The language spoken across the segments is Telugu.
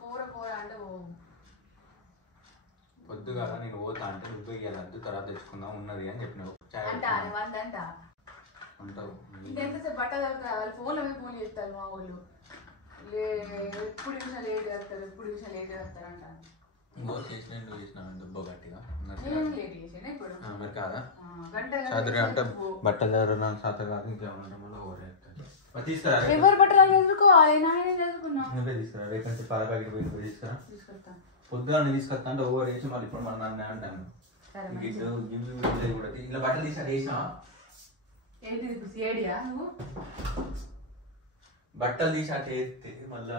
కూర అంటే పొద్దుగా నేను పోతా అంటే నువ్వు ఇవ్వాలి తర్వాత తెచ్చుకుందాం ఉన్నది అని చెప్పినావు అంటావు. ఇంకెంతసేపు బట్టలు వాళ్ళు ఫోన్లో ఫోన్ చేస్తారు మా వాళ్ళు. ఎప్పుడు చూసినా లేట్ చేస్తారు, ఎప్పుడు చూసినా లేట్ చేస్తారు అంటాను. ఇంకో చేసిన నువ్వు చేసినావు దుబ్బ గట్టిగా లేట్ చేసాను ఇప్పుడు మరి కాదా గంట అంటే బట్టలు శాత కాదు ఇంకేమన్నా తీసుకురా. ఎవరు బట్టలు ఎదుర్కోవాలి నాయన చదువుకున్నావు నువ్వే తీసుకురా. రేపు పాల ప్యాకెట్ పోయి తీసుకురా. పొద్దుగా తీసుకొస్తా అంటే ఓవర్ వేసి మళ్ళీ ఇప్పుడు మన నన్ను అంటాను కూడా ఇలా బట్టలు తీసుకురా. వేసినా ఏంటి ఇప్పుడు ఏడియా నువ్వు బట్టలు తీసి అట్లా వేస్తే మళ్ళా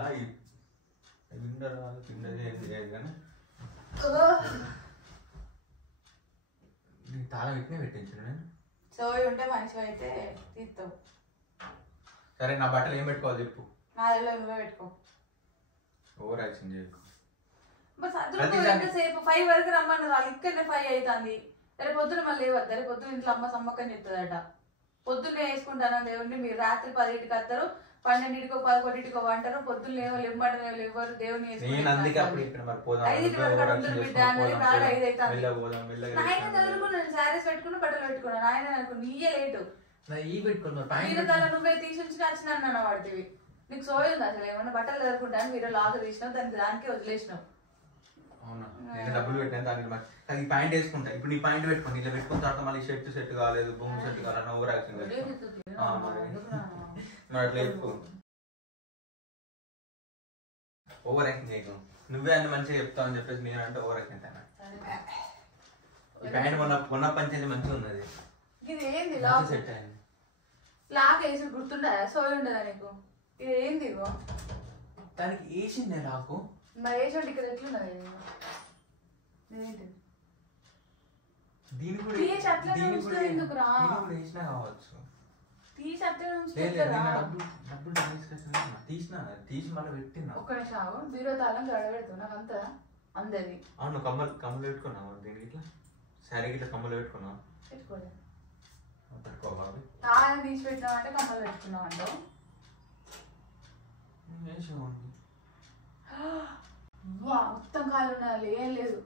పిండది కానీ నీకు తాళం పెట్టినే పెట్టించాను నేను. సోయి ఉంటే మనిషి అయితే తీస్తావు. సరే నా బట్టలు ఏం పెట్టుకోవాలి చెప్పు. నా దగ్గర నువ్వే పెట్టుకో. ఓవర్ యాక్షన్ చేయకు. ఎంతసేపు 5 వరకు రమ్మన్నారు వాళ్ళు. ఇక్కడనే 5 అవుతుంది. రేపు పొద్దున మళ్ళీ లేవద్దు. రేపు పొద్దున ఇంట్లో అమ్మ సమ్మక్కని చెప్తుందట. పొద్దున్నే వేసుకుంటాను దేవుడిని. మీరు రాత్రి 10కి వస్తారు, 12కి 11కి అంటారు. పొద్దున్న లేవమంటారు ఎవరు దేవుని శారీస్ పెట్టుకుని బట్టలు పెట్టుకున్నాను. ఆయన నీయే లేటు నువ్వే తీసి వచ్చిన అన్న వాడివి. నీకు సోయి ఉంది అసలు. ఏమన్నా బట్టలు జరుపుకుంటాను మీరు లాగా తీసినావు, దానికే వదిలేసినావు. అవునా నేను డబ్బులు పెట్టాను దానికి ఈ ప్యాంట్ వేసుకుంటా. ఇప్పుడు నీ ప్యాంట్ పెట్టుకోండి. ఇలా పెట్టుకున్న తర్వాత మళ్ళీ షర్ట్ సెట్ కాలేదు, భూమి సెట్ కావాలి, ఓవర్ యాక్షన్ మరి అట్లా వేసుకో. ఓవర్ యాక్షన్ చేయకు. నువ్వే అన్ని మంచిగా చెప్తావు అని చెప్పేసి నేను అంటే ఓవర్ యాక్షన్ అవుతాను. ఈ ప్యాంట్ మొన్న పంచేది మంచిగా ఉన్నది. ఇది ఏంది సెట్ అయింది. లాక్ వేసి గుర్తుండదా? సోయి ఉండదా నీకు? ఇది ఏంది దానికి వేసిందే నాకు. మరి వేసి ఇక్కడ ఎట్లున్నది? దీని కూడా కావచ్చు. తీసి మళ్ళీ పెట్టినా. ఒక్క నిమిషం బీరో తాళం గడబెడుతు నాకు అంత అందరి. అవును కమ్మలు పెట్టుకున్నావు దీనికి ఇట్లా శారీ ఇట్లా కమ్మలు పెట్టుకున్నావు. పెట్టుకోలేదు. పెట్టుకోవాలి. తాళం తీసి పెట్టినావు అంటే కమ్మలు పెట్టుకున్నావు అంటావు. మొత్తం కాలు ఉండాలి. ఏం లేదు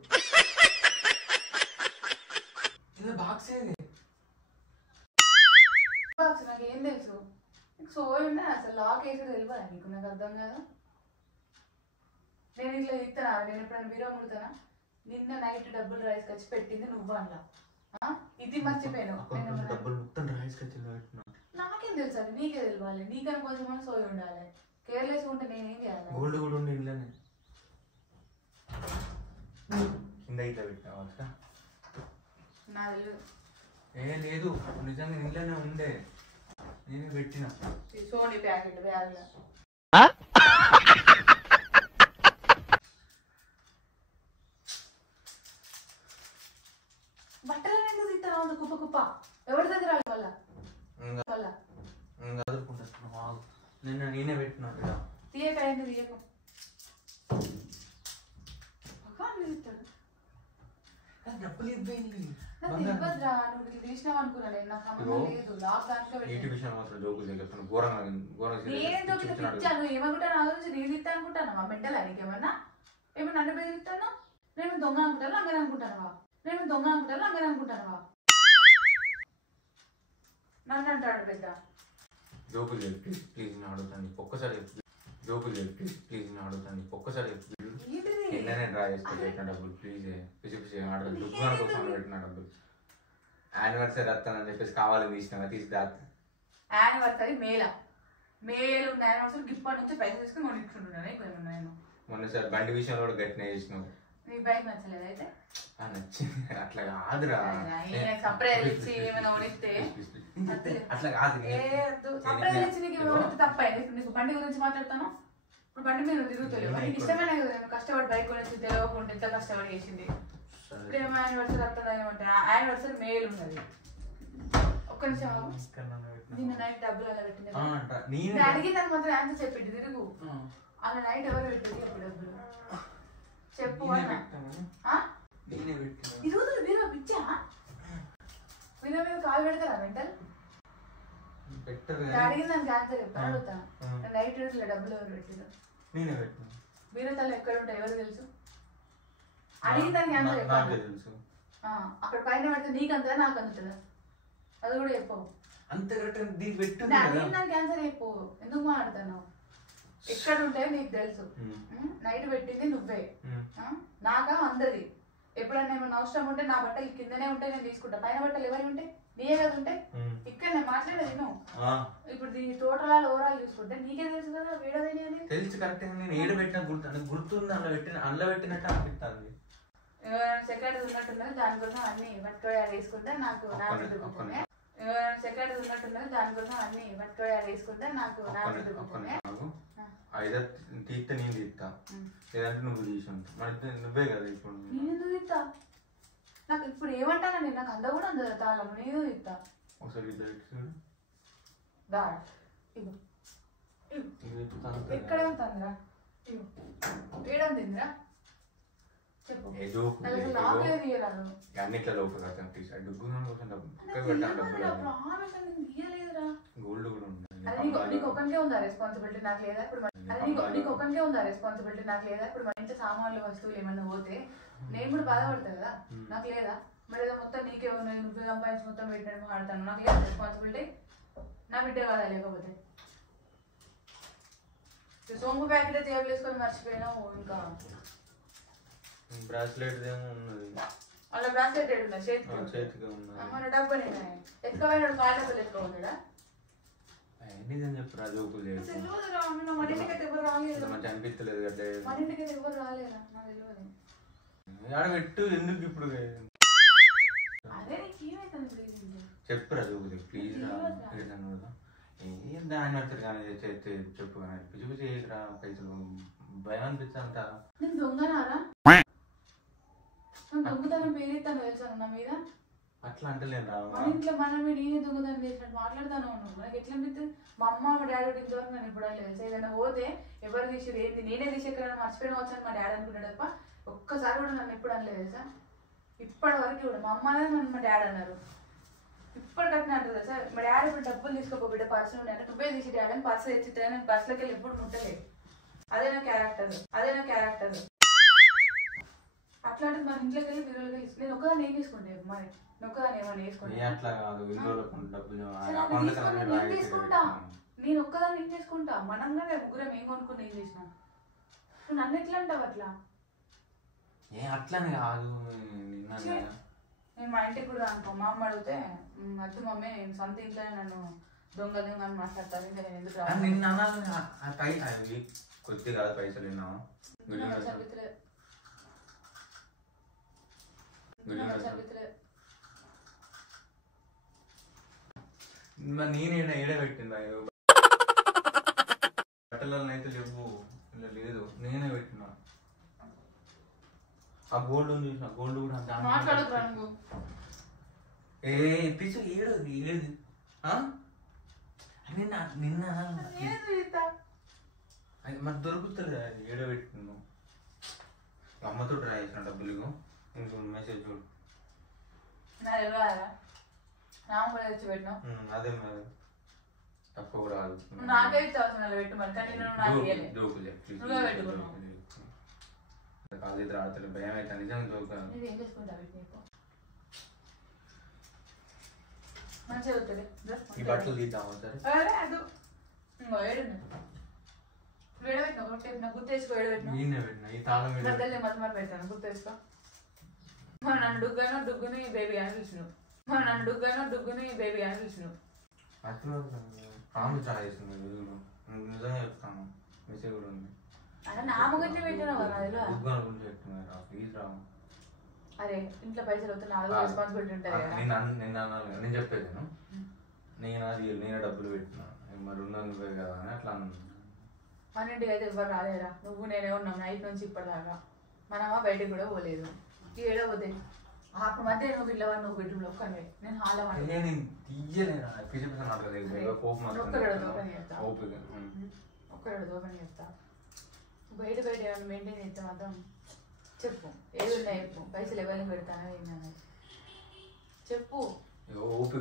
బాక్స్ నాకు ఏం తెలుసు. నీకు సోయి ఉండే అసలు లాక్ వేసేది తెలియదా నీకు? నాకు అర్థం కాదు. నేను ఇట్లా ఇస్తానా? నేను ఎప్పుడైనా బీరో ముడతానా? నిన్న నైట్ డబ్బులు రైస్ ఖర్చు పెట్టింది నువ్వు అట్లా. ఇది మర్చిపోయాను. నాకేం తెలుసు అది? నీకే తెలియాలి. నీకని కొంచెం సోయి ఉండాలి. కేర్లెస్ ఉంటే నేనేం చేయాలి? గోల్డ్ కూడా ఉండి ఇళ్ళనే కింద ఇట్లా పెట్టినా. నా తెలియదు. ఏం లేదు నిజంగా ఇంట్లోనే ఉండే. నేను పెట్టిన సోనీ ప్యాకెట్ బ్యాగ్ బట్టలు ఎందుకు తింటారా? కుప్ప కుప్ప ఎవరి దగ్గర వల్ల నిన్న నేనే పెట్టినా. తీయక ఏంటి తీయకు డబ్బులు ఇవ్వండి. తీసినావు అనుకున్నా. నాకు సంబంధం లేదు. లాక్ దాంట్లో ఇచ్చాను. ఏమనుకుంటా నా గురించి నేను ఇస్తా అనుకుంటాను. మా మెంటల్ నీకేమన్నా ఏమన్నా నన్ను బెదిరిస్తాను? నేను దొంగ అనుకుంటాను అంగనే అనుకుంటాను. నేను దొంగ అనుకుంటాను అంగనే అనుకుంటాను. నన్ను అంటాడు పెద్ద. జోకులు చెప్పి ప్లీజ్ నేను అడుగుతాను ఒక్కసారి. జోకులు చెప్పి ప్లీజ్ నేను అడుగుతాను ఒక్కసారి. నేను డ్రా చేసుకో పెట్టిన డబ్బులు ప్లీజ్. పిచ్చి పిచ్చి ఆడతాను. దుఃఖాల కోసం పెట్టిన డబ్బులు. యానివర్సరీ వస్తానని చెప్పేసి కావాలి తీసినా తీసి దాత. యానివర్సరీ మేలు ఉన్న యానివర్సరీ గిఫ్ట్ నుంచి పైసలు తీసుకుని కొనిచ్చుకుంటున్నాను. ఏమన్నా నేను మొన్న సార్ బండి విషయంలో కూడా గట్టినే చేసినావు. నీ బైక్ నచ్చలేదు అయితే? నచ్చింది. అట్లా కాదురా. సర్ప్రైజ్ ఇచ్చి ఏమైనా కొనిస్తే అట్లా కాదు. సర్ప్రైజ్ ఇచ్చి నీకు తప్పైంది. ఇప్పుడు నీకు బండి గురించి మాట్లాడతాను. ఇప్పుడు బండి మీద తిరుగుతలేవు. నీకు ఇష్టమైన కదా కష్టపడి బైక్ కొనేసి తెలియకుండా ఎంత కష్టపడి చేసింది. ఇప్పుడు ఏమో యానివర్సరీ వస్తుందా ఏమంటే యానివర్సరీ మేలు ఉన్నది. ఒక్క నిమిషం నిన్న నైట్ డబ్బులు అలా పెట్టింది. అడిగిందని మాత్రం ఆన్సర్ చెప్పండి. తిరుగు అలా నైట్ ఎవరు పెట్టింది ఇప్పుడు డబ్బులు చెప్పు. ఈరోజు బీరో పిచ్చా? బీరో మీద కాలు పెడతారా మెంటల్? అడిగిన దానికి ఆన్సర్ చెప్పాను. అడుగుతాను నైట్ రోజులో డబ్బులు ఎవరు పెట్టారు? నేనే పెట్టినా. బీరతలు ఎక్కడ ఉంటాయి ఎవరు తెలుసు? అడిగిందని ఆన్సర్ చెప్పాలి. అక్కడ పైన పెడితే నీకు అంతదా నాకు అందుతుందా? అది కూడా చెప్పవు. దానికి ఆన్సర్ చెప్పు. ఎందుకు మాట్లాడుతున్నావు? ఎక్కడ ఉంటాయో నీకు తెలుసు. నైట్ పెట్టింది నువ్వే, నాకా అందది. ఎప్పుడైనా ఏమైనా అవసరం ఉంటే నా బట్టలు కిందనే ఉంటాయి, నేను తీసుకుంటా. పైన బట్టలు ఎవరి ఉంటాయి? నీయే కదా ఉంటాయి. ఇక్కడ నేను మాట్లాడేది నువ్వు. ఇప్పుడు దీని టోటల్ ఓవరాల్ చూసుకుంటే నీకే తెలుసు కదా వీడదని అని. తెలుసు కరెక్ట్. నేను ఏడు పెట్టిన గుర్తుంది, అందులో పెట్టినట్టు అనిపిస్తుంది. సెకండ్ ఉన్నట్టున్నది దానికోసం అన్ని పట్టుకోవాలి వేసుకుంటే నాకు దుక్కుతుంది. సెకండ్ ఉన్నట్టున్నది దానికోసం అన్ని పట్టుకోవాలి వేసుకుంటే నాకు దుక్కుతుంది. అయితే తీస్తే నేను తీస్తా, లేదంటే నువ్వు తీసుకుంటా. మరి నువ్వే కదా ఇప్పుడు. నేను ఎందుకు తీస్తా? నాకు ఇప్పుడు ఏమంటానా నేను? నాకు అంద కూడా అందదు తాళం. నేను తీస్తా. ఒకసారి ఎక్కడ ఉంటుందిరా? ఏడందిందిరా చెప్పు. అన్నిట్లో లోపల గోల్డ్ కూడా ఉంది. నీకు ఒక్కరికే ఉందా రెస్పాన్సిబిలిటీ? నాకు లేదా? ఇప్పుడు నీకు ఒక్కరికే ఉందా రెస్పాన్సిబిలిటీ? నాకు లేదా? ఇప్పుడు మంచి సామాన్లు వస్తువులు ఏమన్నా పోతే నేను కూడా బాధపడతా కదా. నాకు లేదా? మరి ఏదో మొత్తం నీకే ఉన్నాయి, నువ్వు సంపాదించి మొత్తం పెట్టడం ఆడతాను. నాకు లేదా రెస్పాన్సిబిలిటీ? నా బిడ్డ కాదా? లేకపోతే సోంపు ప్యాకెట్ టేబుల్ వేసుకొని మర్చిపోయినావు. ఇంకా బ్రాస్లెట్ ఏమో ఉన్నది. అలా బ్రాస్లెట్ ఏడున్నా చేతికి మన డబ్బు నేను ఎత్తుకోపోయినా కాళ్ళ డబ్బులు ఎత్తుకోవద్దా? చెప్పు జోకులు మన ఇంటికైతే ఎవరు రాలేదు. మంచి అనిపించలేదు కదా. మన ఇంటికైతే ఎవరు రాలేదా? నాకు తెలియదు. ఆడ పెట్టు. ఎందుకు ఇప్పుడు? అదే నీకు ఏమైతుంది? చెప్పురా జోకులు ప్లీజ్ రా. ఏం దాని పడుతుంది కానీ చెప్పు కానీ పిచ్చి పిచ్చి చేసిరా. పైసలు భయం అనిపిస్తా అంటారా? నేను దొంగనారా? దొంగతనం పేరెత్తాను తెలుసా నా మీద? అట్లా అంటలేను రా. మన ఇంట్లో మన మీద నేనే దొంగతనం చేసినట్టు మాట్లాడతాను. మనకి ఎట్లా అనిపిస్తుంది? మా అమ్మ మా డాడీ ఇంతవరకు నేను ఇప్పుడు తెలుసా ఏదైనా పోతే ఎవరు తీసి ఏంది నేనే తీసి ఎక్కడైనా మర్చిపోయిన వచ్చాను మా డాడీ అనుకున్నాడు తప్ప ఒక్కసారి కూడా నన్ను ఎప్పుడు అనలేదు తెలుసా. ఇప్పటి వరకు కూడా మా అమ్మ నన్ను మా డాడీ అన్నారు. ఇప్పటికట్లా అంటారు తెలుసా. మా డాడీ ఇప్పుడు డబ్బులు తీసుకోపో బిడ్డ పర్సు ఉండే అంటే నువ్వే తీసి డాడీ అని పర్సు తెచ్చితే నేను పర్సులకి వెళ్ళి ఎప్పుడు ముట్టలేదు. అదే నా క్యారెక్టర్. అట్లాంటిది మన ఇంట్లోకి వెళ్ళి బిల్లులకి వెళ్ళి నేను ఒక్కదాన్ని ఏం తీసుకుంటే మరి ఒక్కదాన్ని ఏమన్నా వేసుకుంటా? నేను ఒక్కదాన్ని ఏం చేసుకుంటా? మనంగా ముగ్గురం ఏం కొనుక్కుని ఏం చేసినా నువ్వు నన్ను ఎట్లా అంటావు అట్లా? అట్లానే కాదు. నేను మా ఇంటికి కూడా అనుకో మా అమ్మ అడిగితే వద్దు మమ్మీ నేను సొంత ఇంట్లో నన్ను దొంగ అని మాట్లాడతాను. ఇంకా నేను ఎందుకు రావాలి? నిన్న కొద్ది కాదు పైసలు విన్నావా? నేనే ఏడబెట్టిందా బట్టలలో అయితే లేవు. ఇలా లేదు నేనే పెట్టినా. ఆ గోల్డ్ ఉంది చూసిన గోల్డ్ కూడా పిచ్చు ఏడోది ఏది నిన్న మరి దొరుకుతుంది. అది ఏడబెట్టిండు. అమ్మతో ట్రై చేసిన డబ్బులు. ఇంకో మెసేజ్ చూడు. అదే మరి తక్కువ కూడా కాదు. కాదు ఆడతాడు భయం అయితే నిజంగా జోకాను. ఈ బట్టలు తీద్దామా సరే? గుర్తేసుకో ఈ తాళం గుర్తేసుకో. నన్ను డుగ్గుని బేబీ అని చూసినావు. డుగ్గుని బేబీ అని చూసినావు. నిజంగా చెప్తాను. మెసేజ్ కూడా ఉంది. నా ముగ్గురిని పెట్టినావు ప్లీజ్ రా. అరే ఇంట్లో పైసలు వస్తున్నా రెస్పాన్సిబిలిటీ ఉంటుంది. నేను చెప్పేది నేను అది నేనే డబ్బులు పెట్టినా మరి ఉన్నాను కదా అని అట్లా అన్నాను. మన ఇంటికి అయితే ఎవరు రాలేరా? నువ్వు నేనే ఉన్నాం నైట్ నుంచి ఇప్పటిదాకా. మనమా బయటకు కూడా పోలేదు. ఏడో పోతే అప్పుడు మధ్య నువ్వు పిల్లవాడు నువ్వు బెడ్రూమ్లో ఒక్కనే నేను హాల్లో ఒక్కడు దోపని చెప్తా. బయట ఏమైనా మెయింటైన్ చేస్తే మాత్రం చెప్పు. ఏది ఉన్నాయి చెప్పు. పైసలు ఎవరిని పెడతానో ఏంటనే చెప్పు. ఓపిక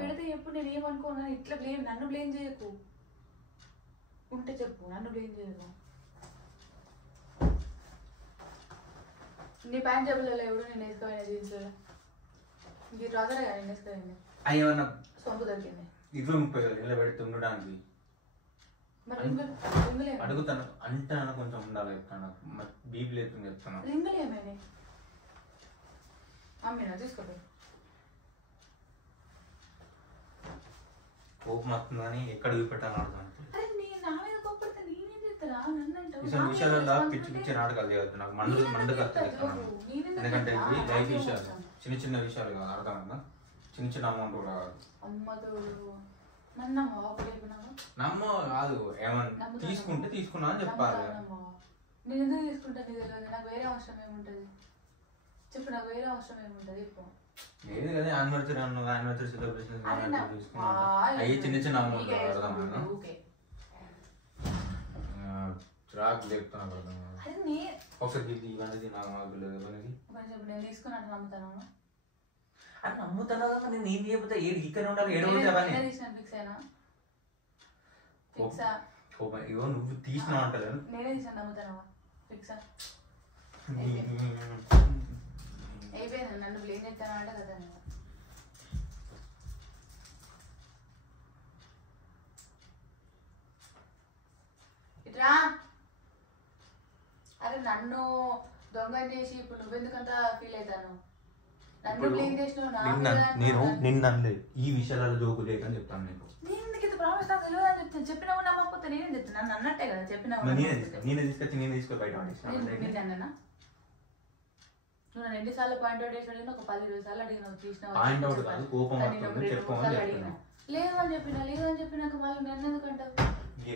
పెడితే ఎప్పుడు నేను ఏమనుకోనా? ఇట్లా నన్ను బ్లేమ్ చేయకు. ఉంటే చెప్పు, నన్ను బ్లేమ్ చేయకు. నీ ప్యాంట్ జబ్బులలో ఎవడు నేను వేసుకోవాలి జీన్స్ ఇంక రాదరే కదా నేను వేసుకోవాలి. అయ్యేమన్నా సొంపు దొరికింది 20-30 వేలు పెడితే ఉండడానికి అడుగుతాను అంటాను. కొంచెం ఉండాలి చెప్తాను. బీపీ లేకుండా చెప్తాను. రింగులు ఏమైనా అమ్మేనా తీసుకోండి. కోపం వస్తుంది కానీ ఎక్కడ చూపెట్టాలని అర్థం. అరే నేను నా మీద కోపడితే నేనేం చేస్తారా? నన్ను అంటావు. ఈ విషయాలలో పిచ్చి పిచ్చి నాటకాలు చేయొద్దు. నాకు మండు కత్తాను. ఎందుకంటే ఇవి లైఫ్ విషయాలు, చిన్న చిన్న విషయాలు కాదు. అర్థమైందా? చిన్న చిన్న అమౌంట్ కూడా కాదు. నమ్మ కాదు, ఏమన్నా తీసుకుంటే తీసుకున్నా అని చెప్పాలి. నేను ఎందుకు తీసుకుంటాను తెలియదు. నాకు వేరే అవసరం ఏముంటది చెప్పు. నాకు వేరే అవసరం ఏముంటది ఇప్పుడు? లేదు కదా, యానివర్సరీ అన్నది, యానివర్సరీ సెలబ్రేషన్ అవి చిన్న చిన్న అమౌంట్ అర్థమైందా? చిరాకు లేపుతున్నా అర్థం. ఒకసారి ఇవన్నీ నాకు నేను తీసుకున్నట్టు నమ్ముతాను. అది నమ్ముతాను కదా, నేను ఏం చేయబోతా? ఇక్కడ ఉండాలి ఏడవతే ఇగో నువ్వు తీసినా అంటలేదు. నేనే తీసాను నమ్ముతానవా? ఫిక్సా అయిపోయింది. నన్ను బ్లేమ్ చేస్తాను అంటే కదా. ఇట్రా. అరే నన్ను దొంగ చేసి ఇప్పుడు నువ్వెందుకంత ఫీల్ అవుతాను? నన్ను బ్లేమ్ చేసినావు. నేను నిన్ను ఈ విషయాలలో జోకు లేకని చెప్తాను. నీకు నేను ప్రామిస్ నాకు తెలియదు అని చెప్తాను. చెప్పినా నమ్మకపోతే నేనేం చెప్తాను? నన్ను అన్నట్టే కదా చెప్పినా. నేనే తీసుకొచ్చి నేనే తీసుకొని బయట అన్నా. నువ్వు నన్ను ఎన్నిసార్లు పాయింట్ అవుట్ చేసి అడిగినా? ఒక 10-20 సార్లు అడిగినావు. తీసినావు పాయింట్ అవుట్ కాదు, కోపం వస్తుంది అడిగినా. లేదు అని చెప్పినా. లేదు అని చెప్పినాక మళ్ళీ నన్ను ఎందుకంటావు?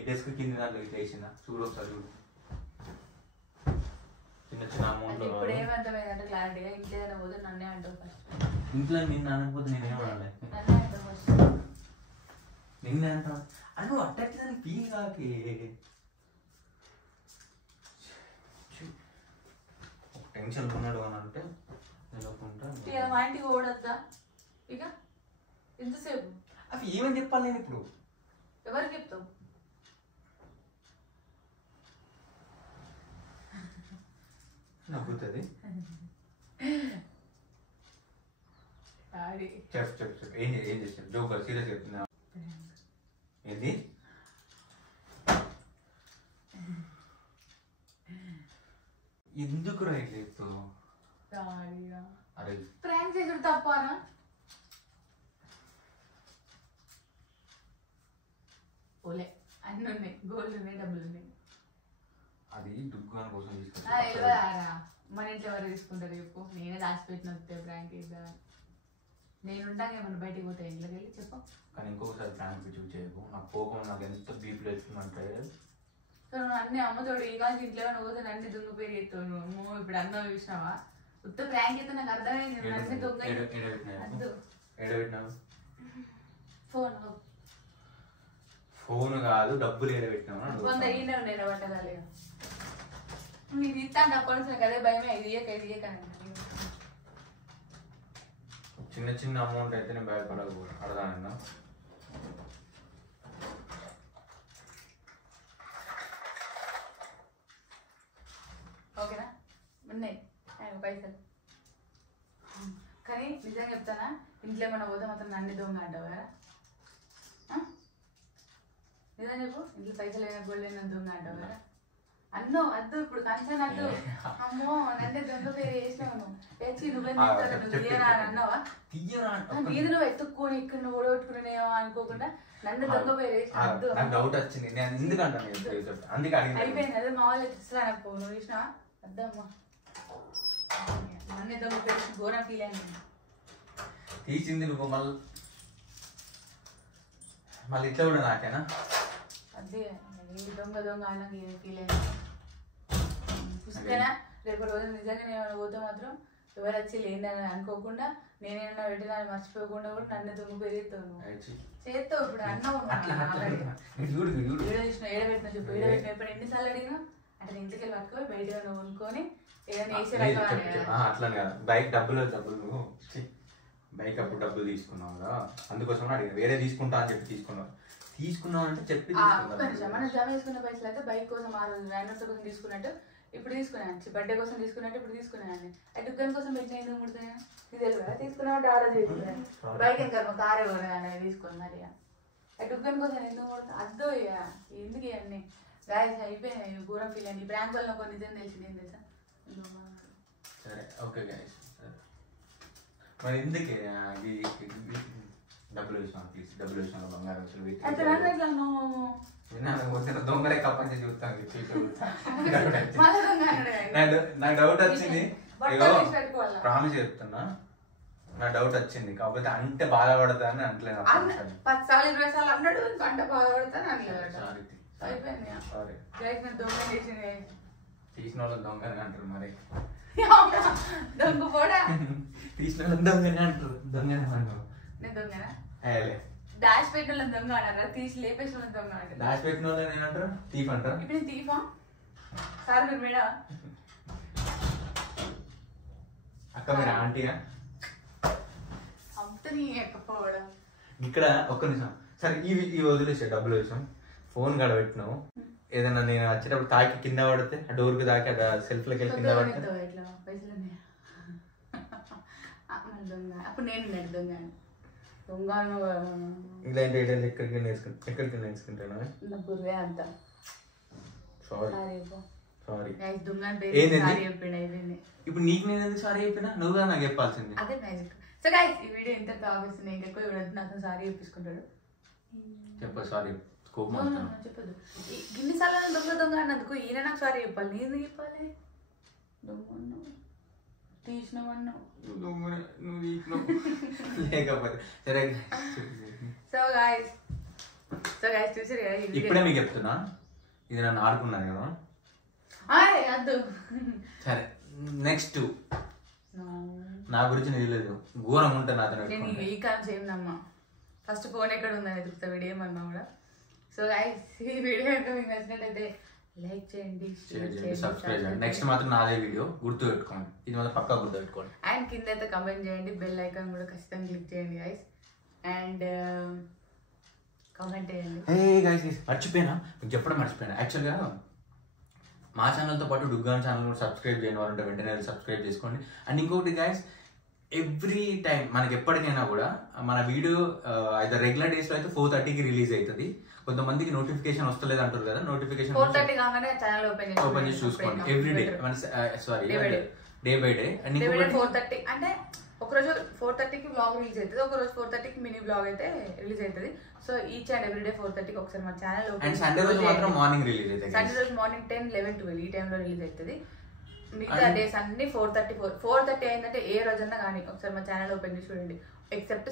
డెస్క్ కింద దాంట్లో ఇట్లా వేసిందా చూడు ఒకసారి. చూడు చిన్న చిన్న అమౌంట్. ఇప్పుడు ఏమర్థమైందంటే క్లారిటీగా ఇంట్లో ఏదైనా పోతే నన్నే అంటావు ఫస్ట్. ఇంట్లో నిన్ను అనకపోతే నేనేమనాలి? నన్నే అంటావు ఫస్ట్. నిన్నే అంటావు అని నువ్వు అట్టట్లని ఫీల్ కాకే. టెన్షన్ ఉన్నాడు అని అంటే ఇక మా ఇంటికి ఓడద్దా ఇక ఎంతసేపు? అవి ఏమని చెప్పాలి నేను ఇప్పుడు? ఎవరికి చెప్తావు? నవ్వుతుంది. చెప్పు ఏం చేసావు? జోక్ సీరియస్ చెప్తున్నా. ఏంది ఎందుకు రైట్ చెప్తావు? అరే ప్రాంక్ చేసుడు తప్పారా? ఓలే అన్నీ ఉన్నాయి. గోల్డ్ ఉన్నాయి, డబ్బులు ఉన్నాయి. అది దుగ్గాని కోసం తీసుకుంటా. మన ఇంట్లో ఎవరు తీసుకుంటారు చెప్పు? నేనే దాచిపెట్టిన వస్తే ప్రాంక్ ఇద్దా. నేను ఉంటాక ఏమన్నా బయటికి పోతే ఇంట్లోకి వెళ్ళి చెప్పు. కానీ ఇంకొకసారి ప్రాంక్ పిచ్చి చేయకు. నాకు కోపం నాకు ఎంత బీపీలో వేస్తుందంటే అన్ని అమ్మతోడు ఈ కాదు ఇంట్లో ఏమైనా పోతే నన్ను దొంగ పేరు ఎత్తావు నువ్వు. ఇప్పుడు అన్నం చూసినావా? ఉత్త ప్రాంక్ అయితే నాకు అర్థమైంది. నన్ను దొంగ ఏడబెట్టినావు? ఫోన్ కాదు, డబ్బులు ఏడబెట్టినావు. కొంత ఈయన ఉండే పట్టగలేదు. నీకు ఇస్తాను తప్పనిసరి అదే భయమే. ఇది ఇయ్యక చిన్న చిన్న అమౌంట్ అయితే నేను భయపడకు. అర్థమైందా? ఓకేనా? ఉన్నాయి పైసలు. కానీ నిజంగా చెప్తానా, ఇంట్లో ఏమన్నా పోతే మాత్రం నన్ను దొంగ అంటావు కదా? నిజం చెప్పు. ఇంట్లో పైసలు లేకపోతే దొంగ అంటావు కదా? అన్నో అద్దు ఇప్పుడు కన్సర్న్ అద్దు. అమ్మో నన్నే దొంగ పేరు వేసినావు. నువ్వు తెచ్చి నువ్వేం నువ్వు తీయరా అని అన్నావా? నీది నువ్వు ఎత్తుక్కొని ఇక్కడ నువ్వు ఓడగొట్టుకునేవా అనుకోకుండా నన్ను దొంగ పేరు వేసిన డౌట్ వచ్చింది. అయిపోయింది. అదే మా వాళ్ళు ఇస్తా నాకు నువ్వు చూసినావా? అద్దమ్మా నన్నే దొంగ పేరు ఘోరం ఫీల్ అయింది. తీసింది నువ్వు మళ్ళీ ఇట్లా కూడా నాకేనా? అదే దొంగ దొంగ అన్నాక ఫీల్ అయింది. చూస్తేనా రేపు రోజు నిజంగా నేను పోతే మాత్రం ఎవరు వచ్చి లేదని అనుకోకుండా నేనేమన్నా పెట్టినా మర్చిపోకుండా కూడా నన్ను దొంగ పెరుగుతావు. చేస్తావు ఇప్పుడు అన్నావు. ఏడబెట్టిన చెప్పు. ఏడబెట్టిన ఇప్పుడు ఎన్నిసార్లు అడిగినా అంటే ఇంటికి వెళ్ళి పట్టుకొని బయట కొనుక్కొని ఏదైనా వేసి అట్లా కదా బైక్ డబ్బులు నువ్వు బైక్ అప్పుడు డబ్బులు తీసుకున్నాం కదా, అందుకోసం అడిగిన. వేరే తీసుకుంటా అని చెప్పి తీసుకున్నాం అంటే చెప్పి మనం జమ చేసుకున్న పైసలు అయితే బైక్ కోసం యానివర్సరీ కోసం తీసుకున్నట్టు ఇప్పుడు తీసుకున్నాను, బర్త్డే కోసం తీసుకున్నట్టు ఇప్పుడు తీసుకున్నాను. ఆ దుకాణం కోసం పెట్టిన ఎందుకు ముడుతున్నాయి ఇది తెలియదా? తీసుకున్నామంటే ఆర్డర్ చేసుకున్నాను. బైక్ ఇంకా కారే కొనగానే తీసుకుని మరి ఆ దుకాణం కోసం ఎందుకు ముడతా అద్దో ఇక ఎందుకు ఇవన్నీ గాయస్ అయిపోయినాయి. ఘోరం ఫీల్ అండి. బ్రాంక్ వల్ల కొన్ని నిజం తెలిసింది ఏం తెలుసా? సరే ఓకే గాయస్. మరి ఎందుకే డబ్బులు విషయం ప్లీజ్, డబ్బులు విషయంలో బంగారం దొంగలే కప్పని చూస్తాను. నాకు డౌట్ వచ్చింది, ప్రామిస్ చెప్తున్నా, నా డౌట్ వచ్చింది. కాకపోతే అంటే బాధపడతా అని అంటలేదు. 10 సార్లు 20 సార్లు అన్నాడు అంటే బాధపడతాను అనలేదు. తీసిన వాళ్ళని దొంగని అంటారు. మరి దొంగ కూడా తీసిన వాళ్ళని దొంగని అంటారు. దొంగని అంటారు. నేను దొంగనా? డాష్ పెట్టిన వాళ్ళని దొంగ అన్నారా? తీసి లేపేసిన వాళ్ళని దొంగ అంటారు. డాష్ పెట్టిన వాళ్ళని ఏమంటారు? తీఫ్ అంటారు. ఇప్పుడు నేను తీఫా సార్? మీరు మేడా అక్క మీరు ఆంటీగా అంతని ఎక్కపోవడం ఇక్కడ ఒక్క నిమిషం. సరే ఈ వదిలేసే డబ్బుల విషయం. ఫోన్ కాడ పెట్టినావు, ఏదైనా నేను వచ్చేటప్పుడు తాకి కింద పడితే ఆ డోర్కి తాకి ఆ సెల్ఫ్ లోకి కింద పడితే అప్పుడు నేను దొంగ దొంగ ఇలాంటి ఐడియాలు ఎక్కడికి నేర్చుకుంటాను. అంత సారీ ఇప్పుడు నీకు నేను ఎందుకు సారీ చెప్పినా? నువ్వుగా నాకు చెప్పాల్సింది. అదే మ్యాజిక్. సో గైస్ ఈ వీడియో ఇంత ఆఫీస్ ఇంకెక్కువ చూడద్దు. నాకు సారీ చెప్పించుకుంటాడు. చెప్పదు సారీ, చెప్పదు. ఇన్నిసార్లు దొంగ అన్నందుకు ఈయన నాకు సారీ చెప్పాలి. నేను ఎందుకు చెప్పాలి? దొంగ తీసినావన్నావు లేకపోతే సరే. సో గైస్ చూసారు కదా, ఇప్పుడే మీకు చెప్తున్నా, ఇది నన్ను ఆడుకున్నాను కదా. అద్దు. సరే నెక్స్ట్ నా గురించి తెలియలేదు, ఘోరం ఉంటుంది అతను. నేను ఈ కాలం చేయనమ్మా. ఫస్ట్ ఫోన్ ఎక్కడ ఉందని ఎదుగుతా వీడియో ఏమన్నా కూడా. సో గైస్ ఈ వీడియో కనుక మీకు నచ్చినట్లయితే లైక్ చేయండి, సబ్స్క్రైబ్ చేయండి. నెక్స్ట్ మాత్రం నాదే వీడియో గుర్తు పెట్టుకోండి, ఇది మాత్రం పక్కా గుర్తు పెట్టుకోండి. అండ్ కింద అయితే కమెంట్ చేయండి, బెల్ ఐకాన్ కూడా ఖచ్చితంగా క్లిక్ చేయండి గైస్. అండ్ కామెంట్ చేయండి. మర్చిపోయినా మీకు చెప్పడం మర్చిపోయినా. యాక్చువల్గా మా ఛానల్తో పాటు డుగ్గాన్ ఛానల్ కూడా సబ్స్క్రైబ్ చేయని వారు ఉంటే వెంటనే సబ్స్క్రైబ్ చేసుకోండి. అండ్ ఇంకొకటి గైస్, ఎవ్రీ టైం మనకి ఎప్పటికైనా కూడా మన వీడియో అయితే రెగ్యులర్ డేస్లో అయితే 4:30కి రిలీజ్ అవుతుంది. కొంతమందికి నోటిఫికేషన్ వస్తలేదు అంటారు కదా, నోటిఫికేషన్ 4:30 కాగానే ఛానల్ ఓపెన్ చేసి చూసుకోండి. Every day sorry day by day. And 4:30 అంటే ఒకరోజు 4:30కి బ్లాగ్ రిలీజ్ అవుతుంది, ఒకరోజు 4:30కి మినీ బ్లాగ్ అయితే రిలీజ్ అవుతుంది. So each and every day 4:30కి ఒకసారి మా ఛానల్ ఓపెన్. సండే రోజు మాత్రం మార్నింగ్ రిలీజ్ అవుతుంది. సండే రోజు మార్నింగ్ 10, 11, 12 ఈ టైంలో రిలీజ్ అవుతుంది. మిగతా డేస్ అన్ని 4:30 అయిందంటే ఏ రోజన్నా కానీ ఒకసారి మా ఛానల్ ఓపెన్ చేసి చూడండి. ఎక్సెప్ట్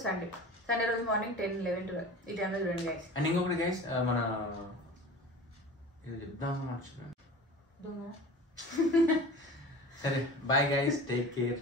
సండే రోజు మార్నింగ్ 10, 11, 12 ఈ టైంలో చూడండి గైస్. అండ్ ఇంకొకటి గైస్, మన ఇది చెప్దాం మర్చిపోయాను. సరే బాయ్ గైస్, టేక్ కేర్.